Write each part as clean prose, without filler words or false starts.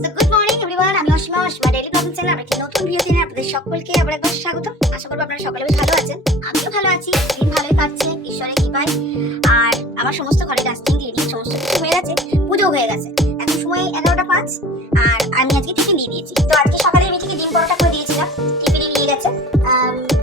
So good morning everyone, আমি Asima daily blogging channel আমার একটি নতুন ভিডিও দিনে আপনাদের সকলকে আবার একবার স্বাগত। আশা করব আপনারা সকলে বেশ ভালো আছেন, আমিও ভালো আছি। দিন ভালোই কাটছে ঈশ্বরের কৃপায়। আর আমার সমস্ত ঘরে ডাস্টিং দিয়ে দিয়ে সমস্ত কিছু হয়ে গেছে, পুজো হয়ে গেছে। এখন সময় 11টা 5 আর আমি আজকে টিফিন দিয়ে দিয়েছি। তো আজকে সকালে আমি থেকে ডিম পরোটা করে দিয়েছিলাম, টিফিনে নিয়ে গেছে।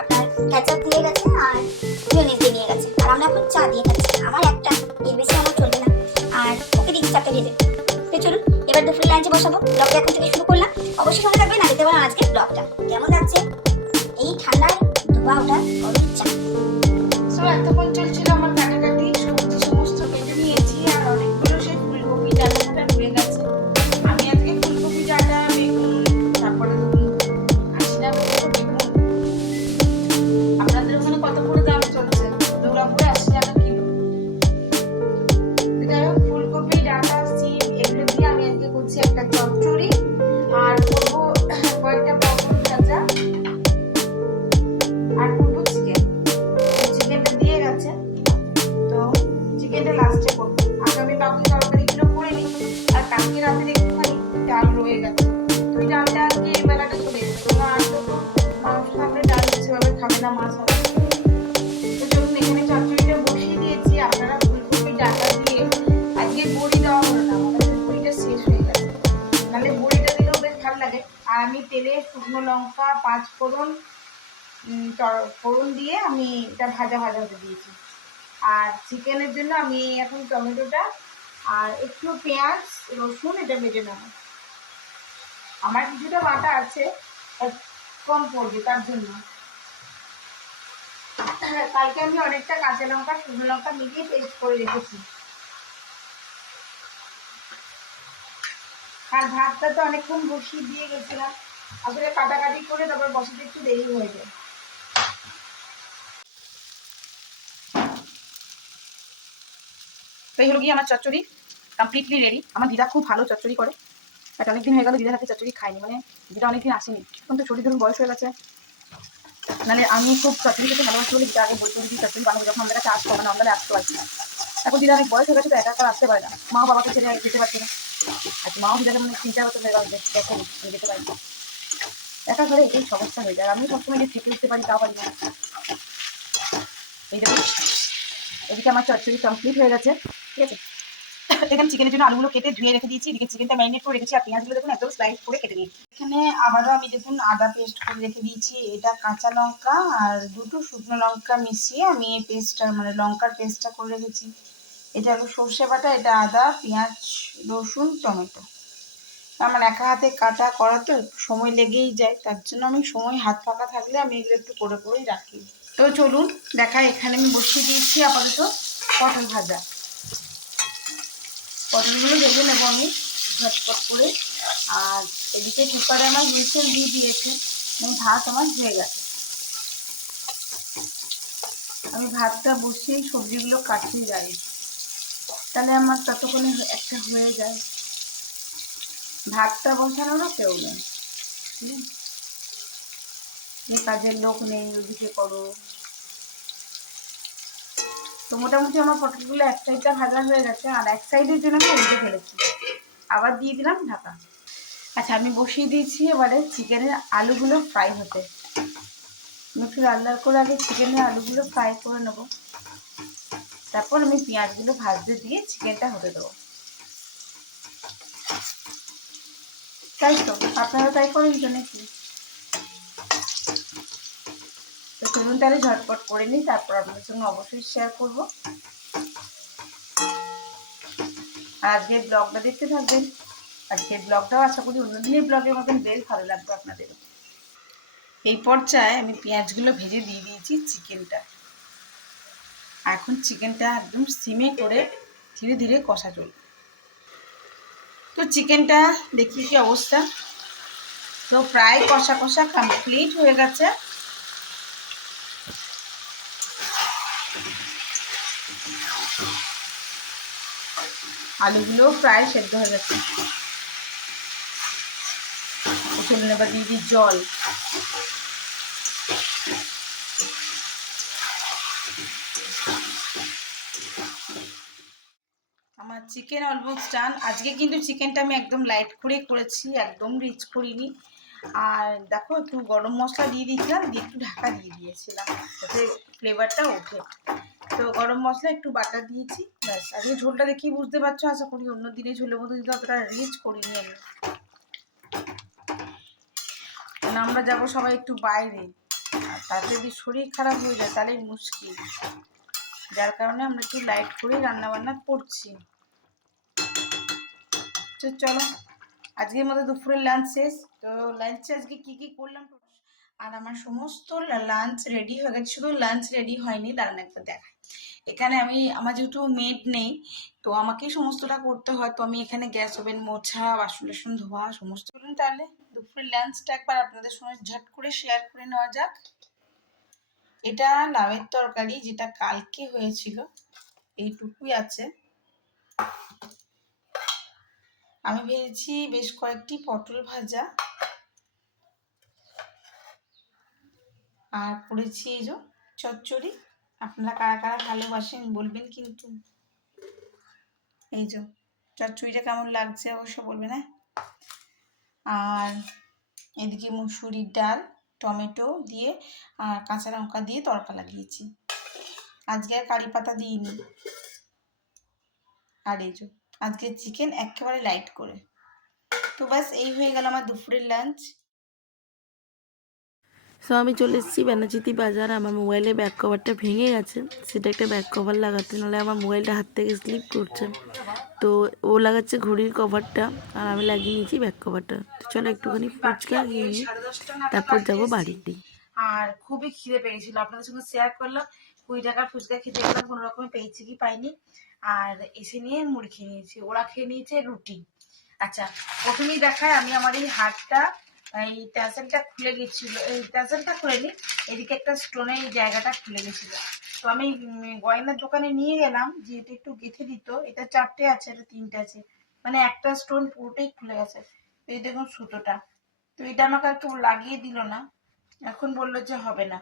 আপনার কেচাপ দিয়ে গেছে আর মিয়োনিজ দিয়ে নিয়ে গেছে। আর আমরা এখন চা দিয়ে খাচ্ছি। আমার একটা, এর বেশি আমার চলবে না। আর ওকে দিচ্ছি 4টে ভেজে। তো চলুন এবার দুপুরে লাঞ্চে বসাবো। ব্লগটা এখন থেকে শুরু করলাম। অবশ্যই সঙ্গে থাকবেন, আর দেখতে পারেন আজকে ব্লগটা কেমন যাচ্ছে এই ঠান্ডায় ধোয়া ওঠা গরম চা। সো এতক্ষণ চলছিল আমার কাটাকাটি, সবজি সমস্ত কেটে নিয়েছি আর অনেকগুলো সেই ফুলকপি ডাঁটা রয়ে গেছে। আমি আজকে ফুলকপি ডাঁটা বেগুন তারপরে ধরুন 80 টাকা করে বেগুন। আপনাদের ওখানে কত করে দাম চলছে? দুর্গাপুরে 80 টাকা কিলো। যাই হোক, ফুলকপি ডাঁটা সিম এগুলো দিয়ে আমি আজকে করছি একটা চচ্চড়ি আর করবো কয়েকটা পটল ভাজা আর করবো চিকেন। চিকেনটা দিয়ে গেছে, তো চিকেনটা লাস্টে করবো। আগামী বাকি তরকারিগুলো করে নিই। আর কালকে রাতের একটুখানি ডাল রয়ে গেছে, তো ওই ডালটা আজকে এই বেলাটা চলে যাবে। আর তো মাংস থাকলে ডাল সেভাবে খাবে না, মাছ হবে। তো চলুন এখানে চচ্চড়িটা বসিয়ে দিয়েছি। আপনারা ফুলকপি ডাঁটা দিয়ে আজকে বড়ি দেওয়া হলো না, আমাদের বড়িটা শেষ হয়ে গেছে, নাহলে বড়িটা দিলেও বেশ ভালো লাগে। আর আমি তেলে শুকনো লঙ্কা 5 ফোড়ন ফোড়ন দিয়ে আমি এটা ভাজা ভাজা হতে দিয়েছি। আর চিকেনের জন্য আমি এখন টমেটোটা আর একটু পেঁয়াজ রসুন এটা ভেজে নেব। আমার কিছুটা বাটা আছে, কম পড়বে তার জন্য। কালকে আমি অনেকটা কাঁচা লঙ্কা শুকনো লঙ্কা মিলিয়ে পেস্ট করে রেখেছি। আর ভাতটা তো অনেকক্ষণ বসিয়ে দিয়ে গেছিলাম, আসলে কাটাকাটি করে তারপর বসাতে একটু দেরি হয়ে যায়। তো এই হলো গিয়ে আমার চচ্চড়ি কমপ্লিটলি রেডি। আমার দিদা খুব ভালো চচ্চড়ি করে, বাট অনেকদিন হয়ে গেল দিদার হাতে চচ্চড়ি খাইনি, মানে দিদা অনেকদিন আসেনি। এখন তো শরীর ধরুন বয়স হয়ে গেছে, নাহলে আমি খুব চচ্চড়ি খেতে ভালোবাসি বলে দিদা আগে বলতো দিদি চচ্চড়ি বানাবো, যখন আমাদের কাছে আসতো, মানে আমাদের আসতো আর কি। এখন দিদা অনেক বয়স হয়ে গেছে, তো একা একা আসতে পারে না, মা বাবাকে ছেড়ে যেতে পারছে না। আর মাও দিদাকে মানে 3-4 বছর হয়ে গেল দেখেন যেতে পারি না, একা ঘরে এই সমস্যা হয়ে যায়। আমি সবসময় যে থেকে উঠতে পারি তা পারি না। এই দেখুন এদিকে আমার চচ্চড়ি কমপ্লিট হয়ে গেছে, ঠিক আছে। এখানে চিকেনের জন্য আলুগুলো কেটে ধুয়ে রেখে দিয়েছি, এদিকে চিকেনটা ম্যারিনেট করে রেখেছি। আর পেঁয়াজগুলো দেখুন একদম স্লাইস করে কেটে দিয়েছি। এখানে আবারও আমি দেখুন আদা পেস্ট করে রেখে দিয়েছি। এটা কাঁচা লঙ্কা আর দুটো শুকনো লঙ্কা মিশিয়ে আমি এই পেস্টটা মানে লঙ্কার পেস্টটা করে রেখেছি। এটা হলো সর্ষে বাটা, এটা আদা পেঁয়াজ রসুন টমেটো। আমার একা হাতে কাটা করা তো একটু সময় লেগেই যায়, তার জন্য আমি সময় হাত ফাঁকা থাকলে আমি এগুলো একটু করে করেই রাখি। তো চলুন দেখাই, এখানে আমি বসিয়ে দিয়েছি আপাতত পটল ভাজা। পটলগুলো ভেজে নেবো আমি ঝটপট করে। আর এদিকে কুকারে আমার হুইসেল দিয়ে দিয়েছে, ভাত আমার হয়ে গেছে। আমি ভাতটা বসিয়েই সবজিগুলো কাটিয়ে যাই, তাহলে আমার ততক্ষণে একটা হয়ে যায়। ভাতটা বসানোরও কেউ নেই, কাজের লোক নেই, ওদিকে করো। তো মোটামুটি আমার পটলগুলো এক সাইডটা ভাজা হয়ে গেছে, আর এক সাইডের জন্য আমি উল্টে ফেলেছি, আবার দিয়ে দিলাম ঢাকা। আচ্ছা আমি বসিয়ে দিয়েছি এবারে চিকেনের আলুগুলো ফ্রাই হতে। আমি একটু লাল লাল করে আগে চিকেনের আলুগুলো ফ্রাই করে নেবো, তারপর আমি পেঁয়াজগুলো ভাজতে দিয়ে চিকেনটা হতে দেবো। তাই তো আপনারা তাই করেন তো নাকি? তো চলুন তাহলে ঝটপট করে নিই, তারপর আপনাদের সঙ্গে অবশ্যই শেয়ার করবো। আজকের ব্লগটা দেখতে থাকবেন। আজকের ব্লগটাও আশা করি অন্যদিনের ব্লগের মতন বেশ ভালো লাগবে আপনাদের। এই পর্যায়ে আমি পেঁয়াজগুলো ভেজে দিয়ে দিয়েছি চিকেনটা। এখন চিকেনটা একদম সিমে করে ধীরে ধীরে কষা চলবে। তো চিকেনটা দেখি কি অবস্থা। তো প্রায় কষা কষা কমপ্লিট হয়ে গেছে। আলুগুলো প্রায় সেদ্ধ হয়ে গেছে। চলুন এবার দিয়ে দিই জল। আমার আমার চিকেন অলমোস্ট ডান। আজকে কিন্তু চিকেনটা আমি একদম লাইট করে করেছি, একদম রিচ করিনি। আর দেখো একটু গরম মশলা দিয়ে দিয়েছিলাম, দিয়ে একটু ঢাকা দিয়ে দিয়েছিলাম যাতে ফ্লেভারটা ওঠে। তো গরম মশলা একটু বাটার দিয়েছি, ব্যাস। আজকে ঝোলটা দেখি বুঝতে পারছো, আশা করি অন্য দিনে ঝোলের মতো কিন্তু অতটা রিচ করিনি আমি, কারণ আমরা যাবো সবাই একটু বাইরে, আর তার যদি শরীর খারাপ হয়ে যায় তাহলে মুশকিল, যার কারণে আমরা একটু লাইট করে রান্না বান্না করছি। তো চলো, আজকের মতো দুপুরের লাঞ্চ শেষ। তো লাঞ্চে আজকে কি কি করলাম, আর আমার সমস্ত লাঞ্চ রেডি হয়ে গেছে, শুধু লাঞ্চ রেডি হয়নি, দাঁড়ান একবার দেখাই। এখানে আমার যেহেতু মেড নেই, তো আমাকেই সমস্তটা করতে হয়। তো আমি এখানে গ্যাস ওভেন মোছা, বাসন টাসন ধোয়া সমস্ত করুন। তাহলে দুপুরের লাঞ্চটা একবার আপনাদের সঙ্গে ঝট করে শেয়ার করে নেওয়া যাক। এটা লাউয়ের তরকারি, যেটা কালকে হয়েছিল, এইটুকুই আছে। আমি ভেজেছি বেশ কয়েকটি পটল ভাজা, আর করেছি এই যে চচ্চড়ি। আপনারা কারা কারা ভালোবাসেন বলবেন কিন্তু, এই যে চচ্চড়িটা কেমন লাগছে অবশ্য বলবেন। হ্যাঁ, আর এদিকে মুসুরির ডাল, টমেটো দিয়ে আর কাঁচা লঙ্কা দিয়ে তড়কা লাগিয়েছি, আজকে আর কারি পাতা দিইনি। আর এই যে আজকে চিকেন একেবারে লাইট করে। তো ব্যাস এই হয়ে গেল আমার দুপুরের লাঞ্চ। সো আমি চলে এসেছি ব্যানাচিতি বাজার। আমার মোবাইলের ব্যাক কভারটা ভেঙে গেছে, সেটা একটা ব্যাক কভার লাগাতে, নাহলে আমার মোবাইলটা হাত থেকে স্লিপ করছে। তো ও লাগাচ্ছে ঘড়ির কভারটা, আর আমি লাগিয়ে নিয়েছি ব্যাক কভারটা। তো চলো একটুখানি ফুচকা খেয়ে নিই, তারপর যাবো বাড়িতে। আর খুবই খিদে পেয়েছিল, আপনাদের সঙ্গে শেয়ার করলাম। 20 টাকার ফুচকা খেতে গেলাম, কোনো রকমে পেয়েছি কি পাইনি। আর এসে নিয়ে মুড়ি খেয়ে নিয়েছি, ওরা খেয়ে নিয়েছে রুটি। আচ্ছা, প্রথমেই দেখায়, আমি আমার এই হাতটা, এই ট্যাসেলটা খুলে গেছিল, এই ট্যাসেলটা খুলেনি, এদিকে একটা স্টোনের এই জায়গাটা খুলে গেছিল। তো আমি গয়নার দোকানে নিয়ে গেলাম যে এটা একটু গেঁথে দিত। এটা 4টে আছে, এটা 3টে আছে, মানে একটা স্টোন পুরোটাই খুলে গেছে। এই দেখুন সুতোটা, তো এটা আমাকে আর কেউ লাগিয়ে দিল না, এখন বললো যে হবে না।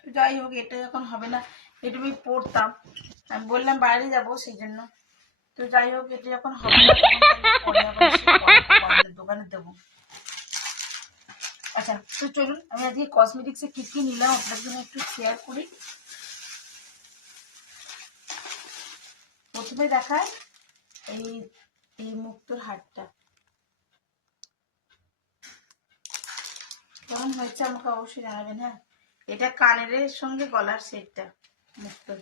তো যাই হোক, এটা এখন হবে না, এটা আমি পড়তাম, আমি বললাম বাইরে যাবো সেই জন্য। তো যাই হোক, এটা যখন হবে না তখন তাহলে পরে আবার এসে গয়নার দোকানে দেবো। আচ্ছা, তো চলুন আমি আজকে কসমেটিক্সে কি কি নিলাম আপনার জন্য একটু শেয়ার করি। প্রথমে দেখায় এই এই মুক্তোর হারটা কেমন হয়েছে আমাকে অবশ্যই জানাবেন। হ্যাঁ, এটা কানের সঙ্গে গলার সেটটা মুক্তোর।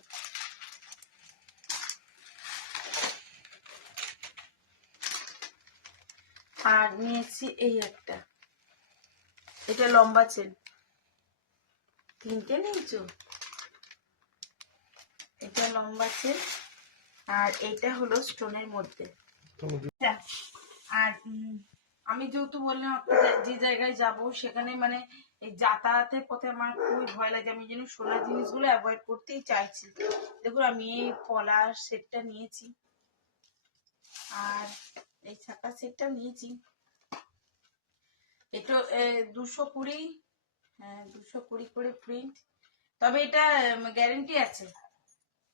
আর নিয়েছি এই একটা, এটা লম্বা চেন, 3টে নিয়েছো, এটা লম্বা চেন, আর এইটা হলো স্টোনের মধ্যে। আর আমি যেহেতু বললাম যে জায়গায় যাব সেখানে মানে এই যাতায়াতের পথে আমার খুবই ভয় লাগে, আমি যেন সোনার জিনিসগুলো অ্যাভয়েড করতেই চাইছি। দেখুন আমি এই পলার সেটটা নিয়েছি, আর এই ছাতা সেটটা নিয়েছি। এটা 220, হ্যাঁ 220 করে প্রিন্ট, তবে এটা গ্যারেন্টি আছে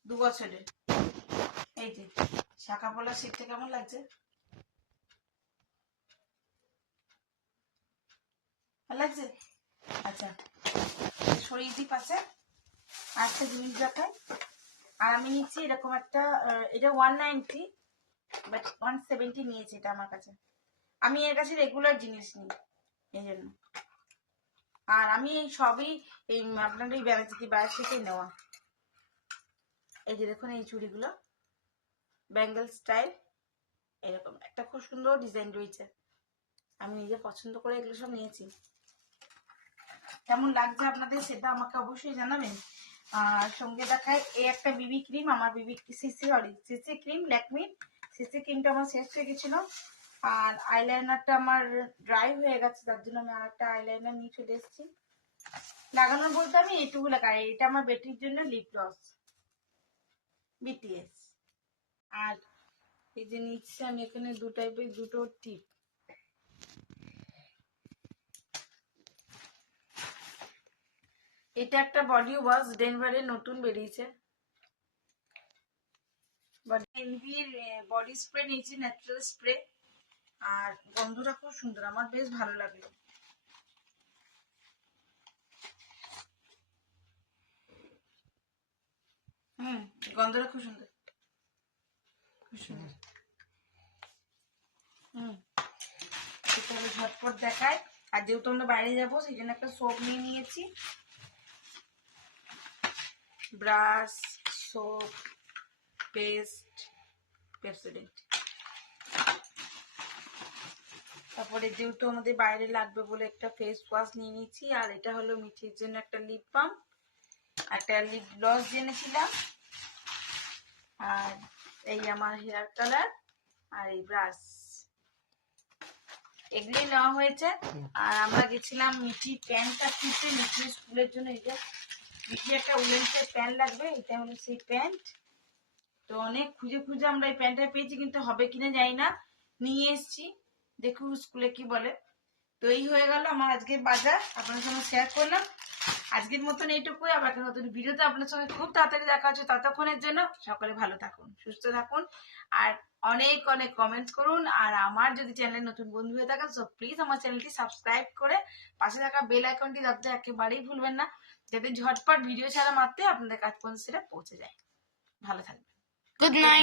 2 বছরের। এই যে শাখা পলা সেটটা কেমন লাগছে, ভালো লাগছে? আচ্ছা, সরিয়ে দিই পাশে, আরেকটা জিনিস দেখায়। আর আমি নিচ্ছি এরকম একটা, এটা 190, বাট 170 নিয়েছি এটা আমার কাছে। আমি এর কাছে রেগুলার জিনিস নিই এই জন্য। আর আমি এই সবই এই আপনার এই ব্যানাচিতি বাজার থেকে নেওয়া। এই যে দেখুন এই চুড়িগুলো ব্যাঙ্গেল স্টাইল, এরকম একটা খুব সুন্দর ডিজাইন রয়েছে, আমি নিজে পছন্দ করে এগুলো সব নিয়েছি। কেমন লাগছে আপনাদের সেটা আমাকে অবশ্যই জানাবেন। আর সঙ্গে দেখায় এই একটা বিবি ক্রিম, আমার সিসি ক্রিম, ল্যাকমির সিসি ক্রিমটা আমার শেষ হয়ে গেছিল। আর আইলাইনারটা আমার ড্রাই হয়ে গেছে, তার জন্য আমি আর একটা আইলাইনার নিয়ে চলে এসেছি। লাগানোর বলতে আমি এইটুকু লাগাই, এটা আমার বেটির জন্য লিপ গ্লস বিটিএস। আর এই যে নিচ্ছে আমি এখানে দুটো টিপ। এটা একটা বডি ওয়াশ, ডেনভারের নতুন বেরিয়েছে, এমভির বডি স্প্রে নিয়েছি, ন্যাচারাল স্প্রে, আর গন্ধটা খুব সুন্দর, আমার বেশ ভালো লাগলো। গন্ধটা খুব সুন্দর, খুব সুন্দর। তাহলে ঝটপট দেখায়। আর যেহেতু আমরা বাইরে যাবো সেই জন্য একটা সোপ নিয়ে নিয়েছি, ব্রাশ, সোপ, পেস্ট, পেপসোডেন্ট। তারপরে যেহেতু আমাদের বাইরে লাগবে বলে একটা ফেস ওয়াশ নিয়ে নিয়েছি, আর এটা হলো মিঠির জন্য একটা লিপ বাম, একটা লিপ গ্লস জেনেছিলাম, আর এই আমার হেয়ার কালার, আর এই ব্রাশ, এগুলোই নেওয়া হয়েছে। আর আমরা গেছিলাম মিঠির প্যান্টটা কিনতে, মিঠির স্কুলের জন্য। এই যে মিঠির একটা উলেন্সের প্যান্ট লাগবে, এটা হলো সেই প্যান্ট। তো অনেক খুঁজে খুঁজে আমরা এই প্যান্টটা পেয়েছি, কিন্তু হবে কিনা জানি না, নিয়ে এসছি, দেখুন স্কুলে কি বলে। তো এই হয়ে গেল আমার আজকের বাজার, আপনার সঙ্গে শেয়ার করলাম। আজকের মতন এইটুকুই, আবার একটা নতুন ভিডিওতে আপনার সঙ্গে খুব তাড়াতাড়ি দেখা হচ্ছে। ততক্ষণের জন্য সকলে ভালো থাকুন, সুস্থ থাকুন, আর অনেক অনেক কমেন্টস করুন। আর আমার যদি চ্যানেলে নতুন বন্ধু হয়ে থাকেন, সো প্লিজ আমার চ্যানেলটি সাবস্ক্রাইব করে পাশে থাকা বেল আইকনটি দাবতে একেবারেই ভুলবেন না, যাতে ঝটপট ভিডিও ছাড়া মাত্রই আপনাদের কাছে পৌঁছে যায়। ভালো থাকবেন। Good night.